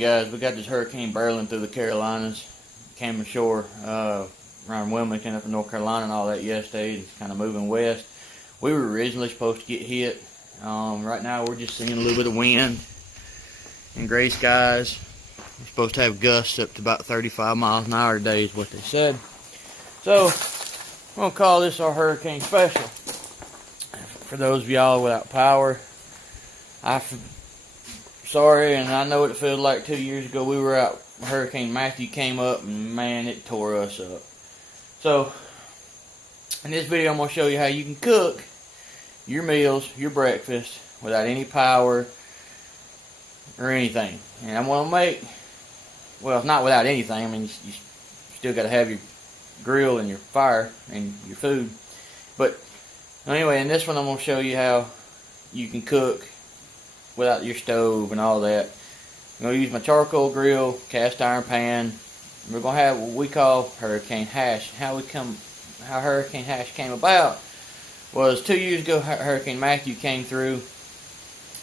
guys, we got this hurricane barreling through the Carolinas. Came ashore around Wilmington up in North Carolina and all that yesterday. It's kind of moving west. We were originally supposed to get hit. Right now we're just seeing a little bit of wind and gray skies. We're supposed to have gusts up to about 35 miles an hour today is what they said. So I'm going to call this our hurricane special. For those of y'all without power, I'm sorry, and I know what it feels like. 2 years ago we were out, Hurricane Matthew came up, and man, it tore us up. So in this video I'm going to show you how you can cook your meals, your breakfast, without any power or anything. And I'm going to make, well, not without anything. I mean, you still got to have your grill and your fire and your food. But anyway, in this one I'm going to show you how you can cook without your stove and all that. I'm going to use my charcoal grill, cast iron pan. We're going to have what we call hurricane hash. How hurricane hash came about was 2 years ago, Hurricane Matthew came through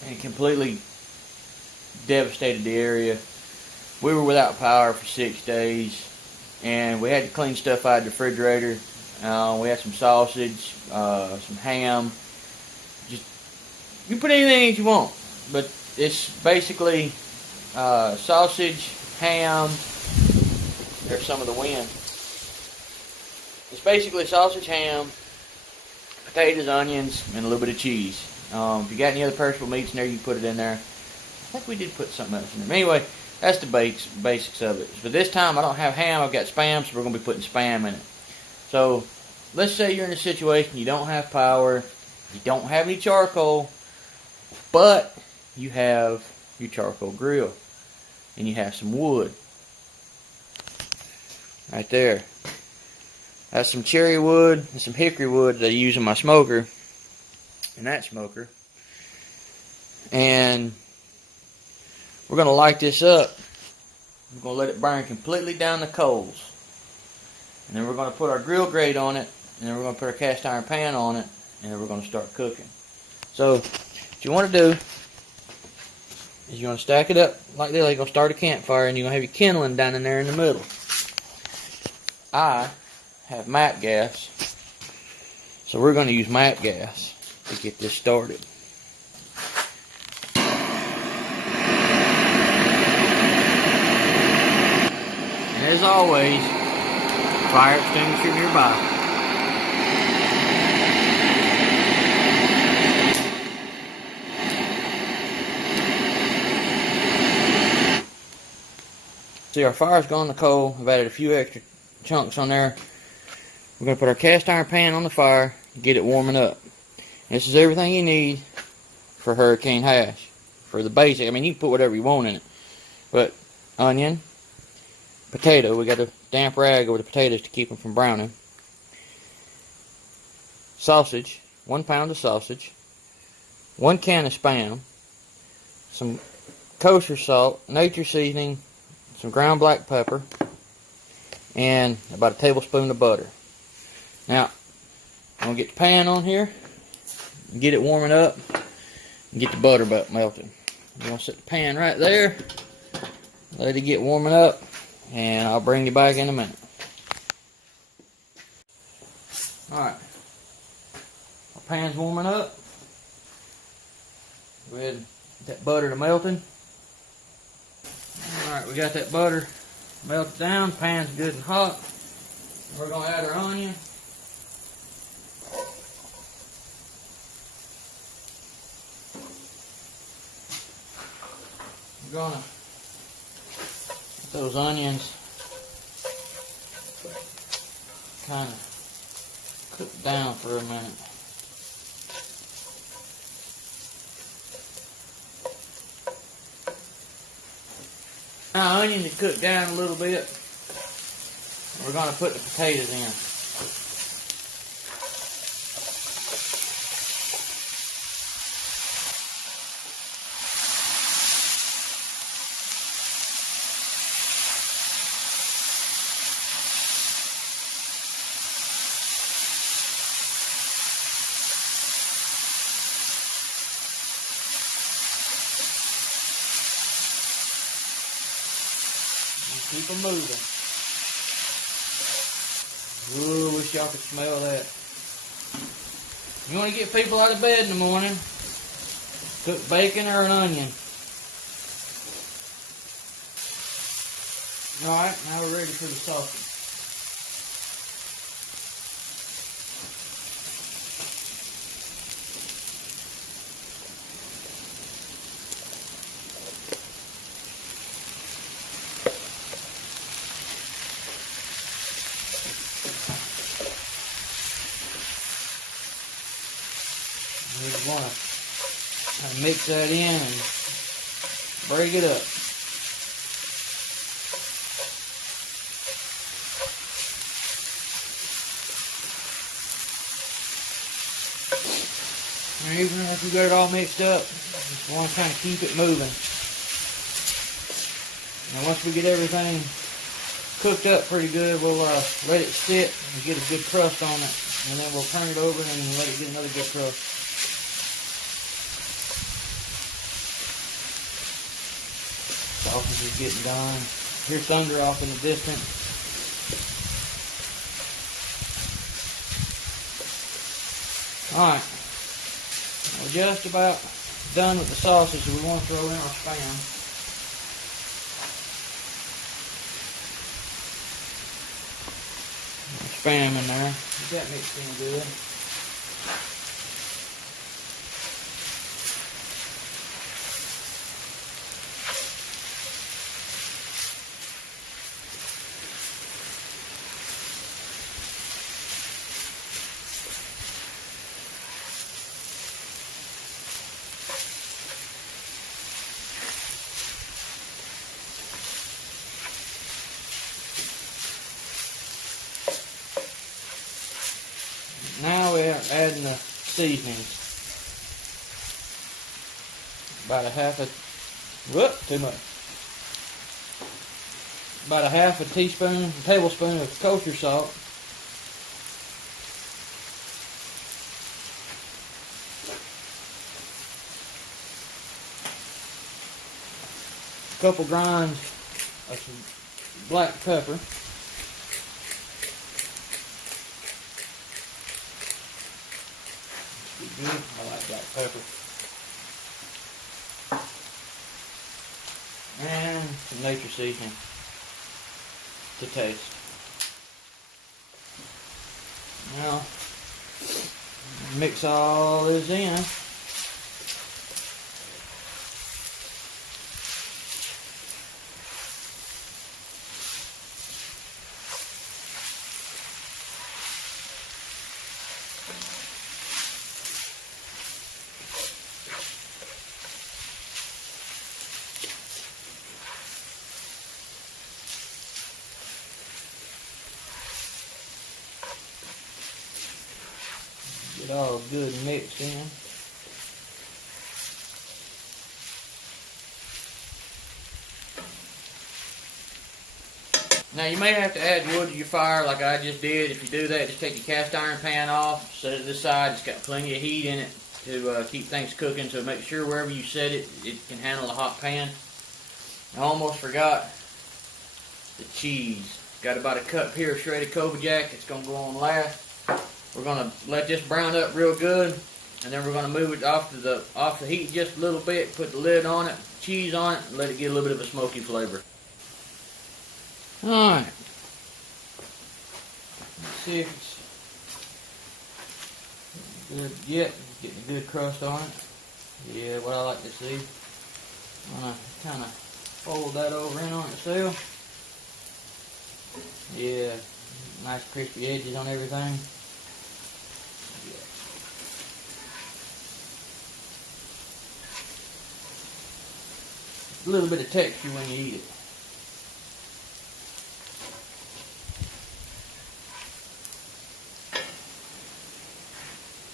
and completely devastated the area. We were without power for 6 days, and we had to clean stuff out of the refrigerator. We had some sausage, some ham. Just, you can put anything that you want, but it's basically sausage, ham. There's some of the wind. It's basically sausage, ham, potatoes, onions, and a little bit of cheese. If you got any other perishable meats in there, you can put it in there. I think we did put something else in there. But anyway, that's the basics of it. But this time I don't have ham, I've got Spam, so we're going to be putting Spam in it. So let's say you're in a situation you don't have power, you don't have any charcoal, but you have your charcoal grill and you have some wood. Right there. That's some cherry wood and some hickory wood that I use in my smoker, and that smoker. And we're going to light this up. We're going to let it burn completely down the coals. And then we're going to put our grill grate on it, and then we're going to put our cast iron pan on it, and then we're going to start cooking. So what you want to do is you're going to stack it up like this. You're going to start a campfire, and you're going to have your kindling down in there in the middle. I have MAP gas, so we're going to use MAP gas to get this started. And as always, fire extinguisher nearby. See, our fire's gone to coal. I've added a few extra chunks on there. We're going to put our cast iron pan on the fire and get it warming up. This is everything you need for hurricane hash. For the basic, I mean, you can put whatever you want in it. But onion, potato, we got a damp rag over the potatoes to keep them from browning. Sausage, 1 pound of sausage. 1 can of Spam. Some kosher salt, nature seasoning, some ground black pepper, and about a tablespoon of butter. Now, I'm going to get the pan on here, and get it warming up, and get the butter melted. I'm going to set the pan right there, let it get warming up, and I'll bring you back in a minute. Alright, our pan's warming up. Go ahead and get that butter to melting. Alright, we got that butter melted down, pan's good and hot. We're going to add our onion. We're going to let those onions kind of cook down for a minute. Now, onion to cook down a little bit. We're going to put the potatoes in. Keep them moving. Ooh, wish y'all could smell that. You want to get people out of bed in the morning, cook bacon or an onion. Alright, now we're ready for the sausage. We just want to mix that in and break it up. And even if you got it all mixed up, just want to kind of keep it moving. And once we get everything cooked up pretty good, we'll let it sit and get a good crust on it. And then we'll turn it over and let it get another good crust. Sausage is getting done. Here's thunder off in the distance. Alright. We're just about done with the sausage, so we want to throw in our Spam. Spam in there. Get that mixed in good. Now we're adding the seasonings. About a half a, too much. About a half a tablespoon of kosher salt. A couple grinds of some black pepper. Good. I like black pepper. And some nature seasoning to taste. Now, mix all this in. Get all good mixed in. Now you may have to add wood to your fire like I just did. If you do that, just take your cast iron pan off, set it to the side. It's got plenty of heat in it to keep things cooking, so make sure wherever you set it, it can handle a hot pan. I almost forgot the cheese. Got about a cup here of shredded Kovac. It's going to go on last. We're going to let this brown up real good, and then we're going to move it off the heat just a little bit, put the lid on it, cheese on it, and let it get a little bit of a smoky flavor. Alright. Let's see if it's good yet. It's getting a good crust on it. Yeah, what I like to see. I'm going to kind of fold that over in on itself. Yeah, nice crispy edges on everything. A little bit of texture when you eat it.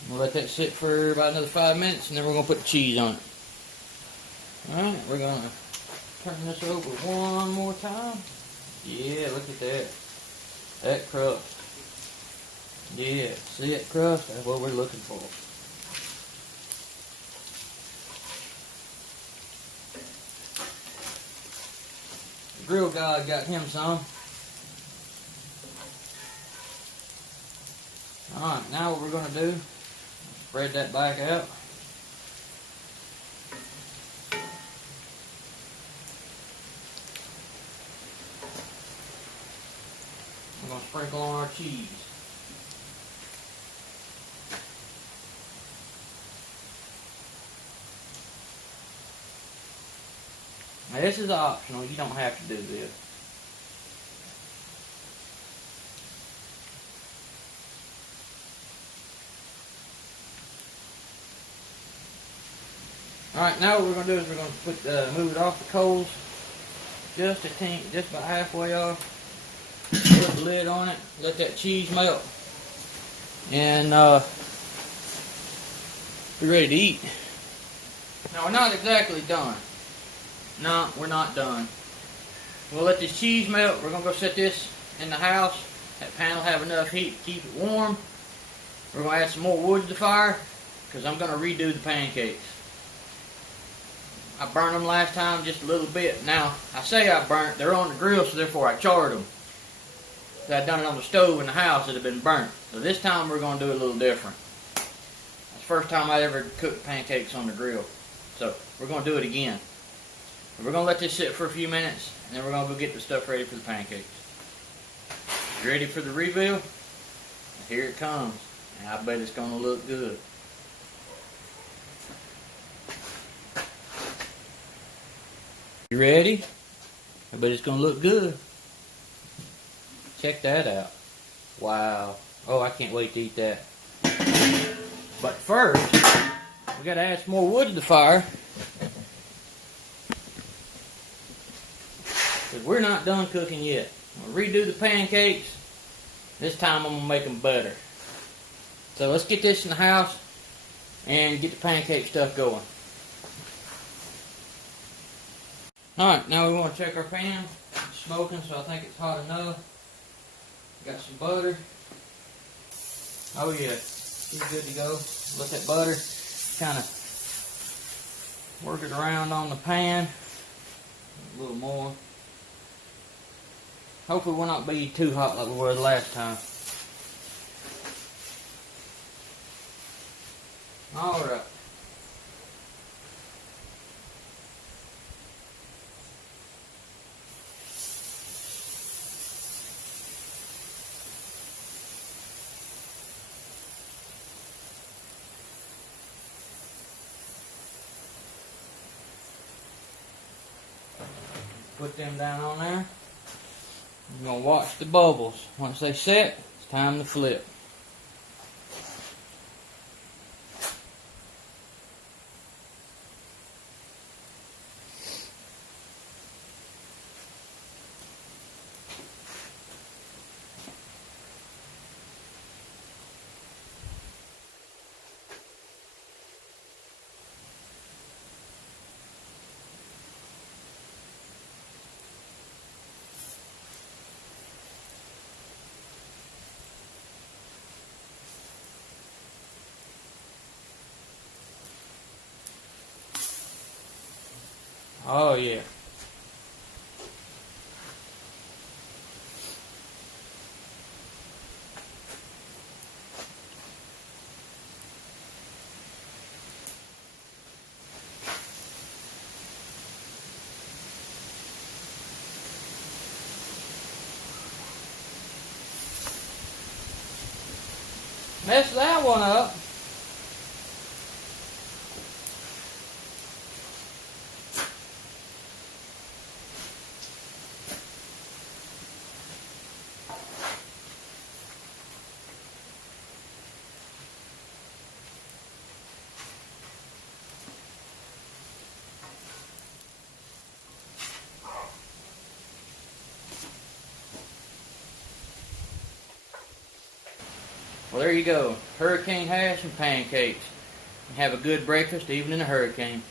We'll let that sit for about another 5 minutes, and then we're going to put the cheese on it. Alright, we're going to turn this over one more time. Yeah, look at that. That crust. Yeah, see that crust? That's what we're looking for. Grill God got him some. Alright, now what we're going to do, spread that back out. I'm going to sprinkle on our cheese. Now this is optional, you don't have to do this. Alright, now what we're going to do is we're going to move it off the coals just about halfway off. Put the lid on it, let that cheese melt, and be ready to eat. Now we're not exactly done. No, we're not done. We'll let this cheese melt. We're going to go set this in the house. That pan will have enough heat to keep it warm. We're going to add some more wood to the fire because I'm going to redo the pancakes. I burned them last time just a little bit. Now, I say I burnt. They're on the grill, so therefore I charred them. If I'd done it on the stove in the house, it'd have been burnt. So this time we're going to do it a little different. That's the first time I ever cooked pancakes on the grill. So we're going to do it again. We're going to let this sit for a few minutes, and then we're going to go get the stuff ready for the pancakes. You ready for the reveal? Here it comes. And I bet it's going to look good. You ready? I bet it's going to look good. Check that out. Wow. Oh, I can't wait to eat that. But first, we got to add some more wood to the fire. Because we're not done cooking yet. I'm going to redo the pancakes. This time I'm going to make them better. So let's get this in the house and get the pancake stuff going. Alright, now we want to check our pan. It's smoking, so I think it's hot enough. Got some butter. Oh yeah, she's good to go. Let that butter kind of work it around on the pan. A little more. Hopefully we'll not be too hot like we were the last time. Alright. Put them down on there. I'm going to watch the bubbles. Once they set, it's time to flip. Oh yeah. Mess that one up. Well, there you go. Hurricane hash and pancakes. Have a good breakfast, even in a hurricane.